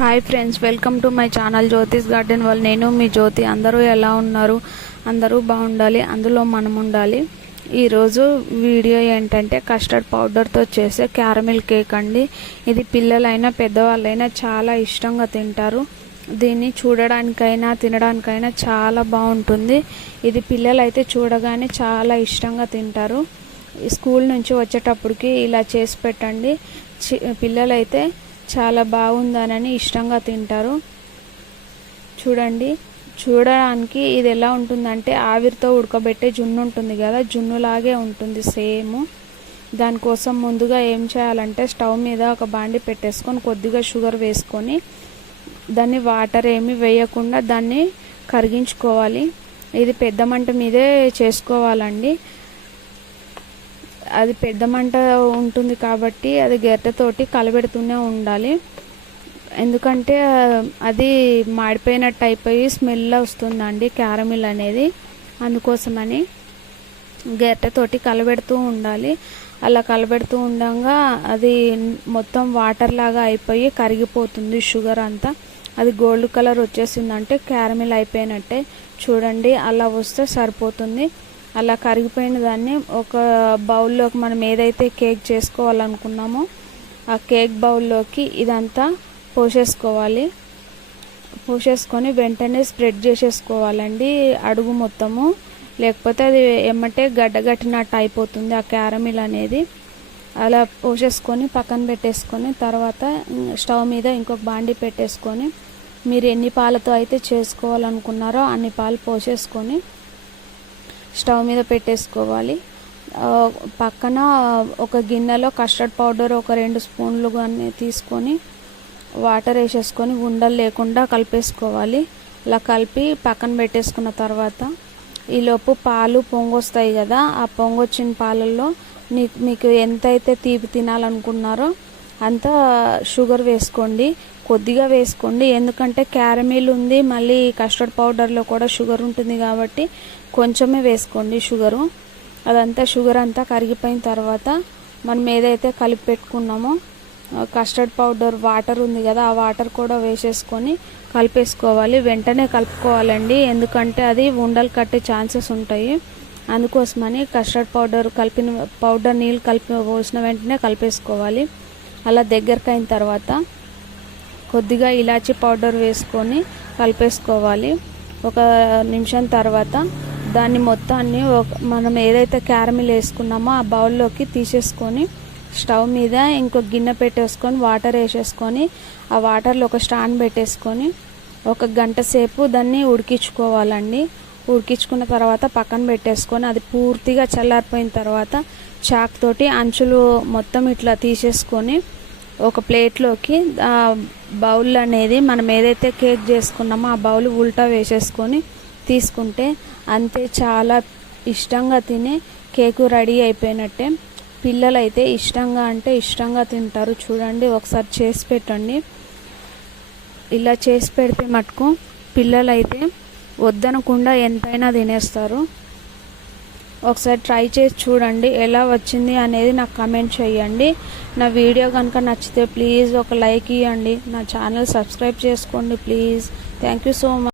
Hi friends welcome to my channel Jyotish garden వాళ్ళు నేను మీ జ్యోతి. అందరూ ఎలా ఉన్నారు? అందరూ బాగుండాలి. అందులో మనం ఉండాలి. ఈరోజు వీడియో ఏంటంటే కస్టర్డ్ పౌడర్తో చేసే క్యారమిల్ కేక్ అండి. ఇది పిల్లలైనా పెద్దవాళ్ళైనా చాలా ఇష్టంగా తింటారు. దీన్ని చూడడానికైనా తినడానికైనా చాలా బాగుంటుంది. ఇది పిల్లలైతే చూడగానే చాలా ఇష్టంగా తింటారు. స్కూల్ నుంచి వచ్చేటప్పటికి ఇలా చేసి పెట్టండి. పిల్లలైతే చాలా బాగుందనని ఇష్టంగా తింటారు. చూడండి చూడడానికి ఇది ఎలా ఉంటుందంటే ఆవిరితో ఉడకబెట్టే జున్ను ఉంటుంది కదా జున్నులాగే ఉంటుంది సేమ్. దానికోసం ముందుగా ఏం చేయాలంటే స్టవ్ మీద ఒక బాండి పెట్టేసుకొని కొద్దిగా షుగర్ వేసుకొని దాన్ని వాటర్ ఏమి వేయకుండా దాన్ని కరిగించుకోవాలి. ఇది పెద్ద మంట మీదే చేసుకోవాలండి. అది పెద్ద మంట ఉంటుంది కాబట్టి అది గెరటతోటి కలబెడుతూనే ఉండాలి. ఎందుకంటే అది మాడిపోయినట్టు అయిపోయి స్మెల్ వస్తుందండి క్యారమిల్ అనేది. అందుకోసమని గెరటతోటి కలబెడుతూ ఉండాలి. అలా కలబెడుతూ ఉండగా అది మొత్తం వాటర్ లాగా అయిపోయి కరిగిపోతుంది షుగర్ అంతా. అది గోల్డ్ కలర్ వచ్చేసిందంటే క్యారమిల్ అయిపోయినట్టే. చూడండి అలా వస్తే సరిపోతుంది. అలా కరిగిపోయిన దాన్ని ఒక బౌల్లోకి మనం ఏదైతే కేక్ చేసుకోవాలనుకున్నామో ఆ కేక్ బౌల్లోకి ఇదంతా పోసేసుకోవాలి. పోసేసుకొని వెంటనే స్ప్రెడ్ చేసేసుకోవాలండి అడుగు మొత్తము. లేకపోతే అది ఏమంటే గడ్డగట్టినట్టు అయిపోతుంది ఆ క్యారమిల్ అనేది. అలా పోసేసుకొని పక్కన పెట్టేసుకొని తర్వాత స్టవ్ మీద ఇంకొక బాండి పెట్టేసుకొని మీరు ఎన్ని పాలతో అయితే చేసుకోవాలనుకున్నారో అన్ని పాలు పోసేసుకొని స్టవ్ మీద పెట్టేసుకోవాలి. పక్కన ఒక గిన్నెలో కస్టర్డ్ పౌడర్ ఒక రెండు స్పూన్లు కానీ తీసుకొని వాటర్ వేసేసుకొని ఉండలు లేకుండా కలిపేసుకోవాలి. అలా కలిపి పక్కన పెట్టేసుకున్న తర్వాత ఈలోపు పాలు పొంగొస్తాయి కదా ఆ పొంగొచ్చిన పాలల్లో మీకు ఎంతైతే తీపి తినాలనుకున్నారో అంతా షుగర్ వేసుకోండి కొద్దిగా వేసుకోండి. ఎందుకంటే క్యారమిల్ ఉంది మళ్ళీ కస్టర్డ్ పౌడర్లో కూడా షుగర్ ఉంటుంది కాబట్టి కొంచెమే వేసుకోండి షుగరు. అదంతా షుగర్ అంతా కరిగిపోయిన తర్వాత మనం ఏదైతే కలిపి పెట్టుకున్నామో కస్టర్డ్ పౌడర్ వాటర్ ఉంది కదా ఆ వాటర్ కూడా వేసేసుకొని కలిపేసుకోవాలి. వెంటనే కలుపుకోవాలండి ఎందుకంటే అది ఉండలు కట్టే ఛాన్సెస్ ఉంటాయి. అందుకోసమని కస్టర్డ్ పౌడర్ కలిపిన పౌడర్ నీళ్ళు కలిపి పోసిన వెంటనే కలిపేసుకోవాలి. అలా దగ్గరకు అయిన తర్వాత కొద్దిగా ఇలాచీ పౌడర్ వేసుకొని కలిపేసుకోవాలి. ఒక నిమిషం తర్వాత దాన్ని మొత్తాన్ని మనం ఏదైతే క్యారమిల్ వేసుకున్నామో ఆ బౌల్లోకి తీసేసుకొని స్టవ్ మీద ఇంకో గిన్నె పెట్టేసుకొని వాటర్ వేసేసుకొని ఆ వాటర్లో ఒక స్టాండ్ పెట్టేసుకొని ఒక గంట సేపు దాన్ని ఉడికించుకోవాలండి. ఉడికించుకున్న తర్వాత పక్కన పెట్టేసుకొని అది పూర్తిగా చల్లారిపోయిన తర్వాత చాక్ తోటి అంచులు మొత్తం ఇట్లా తీసేసుకొని ఒక ప్లేట్లోకి బౌల్ అనేది మనం ఏదైతే కేక్ చేసుకున్నామో ఆ బౌల్ ఉల్టా వేసేసుకొని తీసుకుంటే అంతే చాలా ఇష్టంగా తినే కేకు రెడీ అయిపోయినట్టే. పిల్లలైతే ఇష్టంగా అంటే ఇష్టంగా తింటారు. చూడండి ఒకసారి చేసి పెట్టండి. ఇలా చేసి పెడితే మటుకు పిల్లలైతే వద్దనకుండా ఎంతైనా తినేస్తారు. ఒకసారి ట్రై చేసి చూడండి ఎలా వచ్చింది అనేది నాకు కమెంట్ చేయండి. నా వీడియో కనుక నచ్చితే ప్లీజ్ ఒక లైక్ ఇవ్వండి నా ఛానల్ సబ్స్క్రైబ్ చేసుకోండి please. Thank you so much